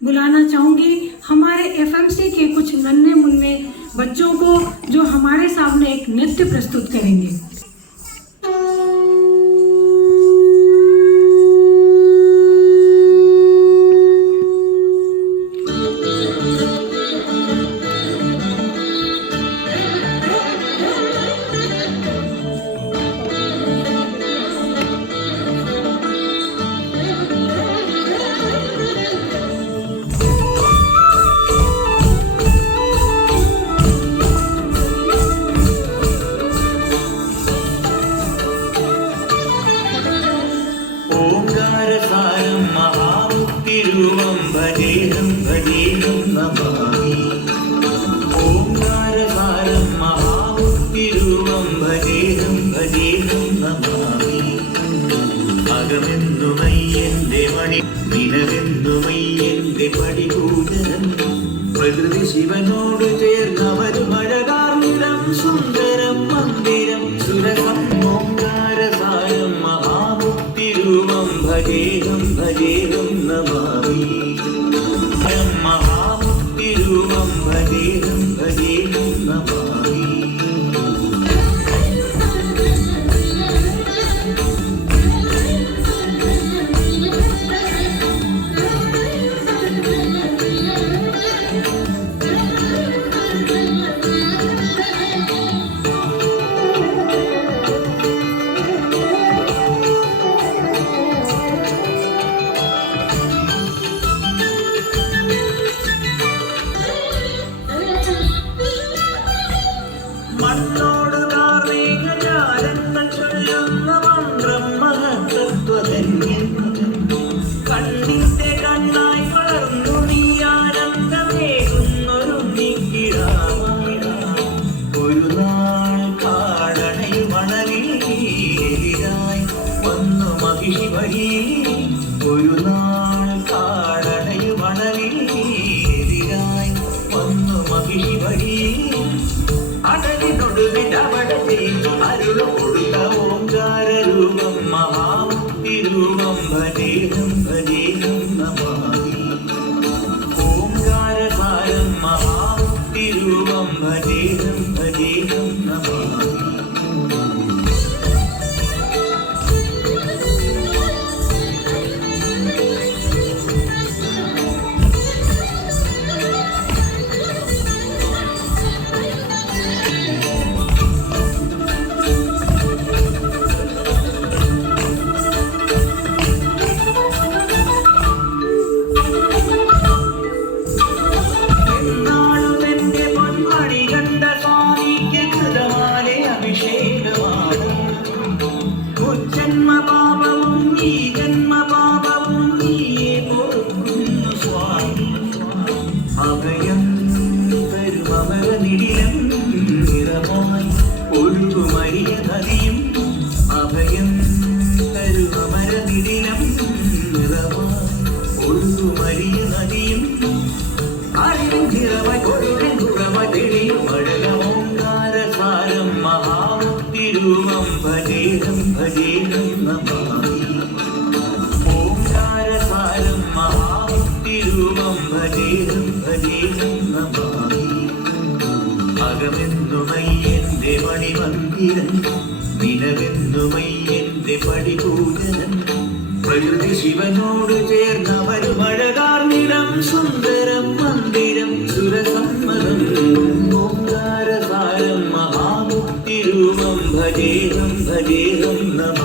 बुलाना चाहूँगी हमारे एफएमसी के कुछ नन्हे मुन्ने बच्चों को जो हमारे सामने एक नृत्य प्रस्तुत करेंगे। ഓംകാരസാരം മഹാമുക്തിരൂപം ഭജേഹം ഭജേഹം നമാമി. ഓംകാരസാരം മഹാമുക്തിരൂപം ഭജേഹം ഭജേഹം നമാമി. അകമെന്നുമയ്യന്റെ മണി നിലവെന്നുമയ്യന്റെ പടികൂടൻ പ്രകൃതി ശിവനോട് ചേർന്നവരും അഴകാർന്നിടം സുന്ദരം മന്ദിരം സുരസം. ഓംകാരസാരം മഹാമുക്തിരൂപം ഭജേഹം ഭജേഹം നമാമി. മഹാമുക്തിരൂപം ഭജേഹം ഭജേഹം നമാമി. മണ്ണോട് കാർമേഘജാലങ്ങൾ ചൊല്ലുന്ന മന്ത്രം മഹത്തത്വധന്യം. കണ്ണിന്റെ കണ്ണായി വളർന്നു നീ ആനന്ദമേകുന്നൊരു നിക്കിടാവായി. ഒരു നാൾ കാടണയിൽ മണലിലെതിരായി വന്നു മഹിഷി വഴി. ഒരു നാൾ കാടണയിൽ മണലിലെതിരായി വന്നു മഹിഷി വഴി. അരുളൊടുത്ത ഓംകാരരൂപം മഹാമുക്തിരൂപം ഭജേഹം ഭജേഹം നമാമി. ഓംകാരസാരം മഹാമുക്തിരൂപം ഭജേഹം ഭജേഹം നമാമി. അഭയം തരുമമരനിടിലം നിറമായി ഒഴുകുമരിയ നദിയും. അഭയം തരുമമരനിടിലം നിറമായി ഒഴുകുമരിയ നദിയും. അറിവിൻ നിറമായി കൊഴുവിൻ കുറമായി തെളിയും അഴകം. ഓംകാരസാരം മഹാമുക്തിരൂപം ഭജേഹം ഭജേഹം നമാമി. ഓംകാരസാരം മഹാമുക്തിരൂപം ഭജേഹം ഭജേഹം നമാമി. അകമെന്നുമയ്യന്റെ മണിമന്ദിരം നിലവെന്നുമയ്യന്റെ പടികൂടൻ പ്രകൃതി ശിവനോട് ചേർന്നവരും അഴകാർന്നിടം സുന്ദരം മന്ദിരം സുരസമ്മതം. ഓംകാരസാരം മഹാമുക്തിരൂപം ഭജേഹം ഭജേഹം നമാമി.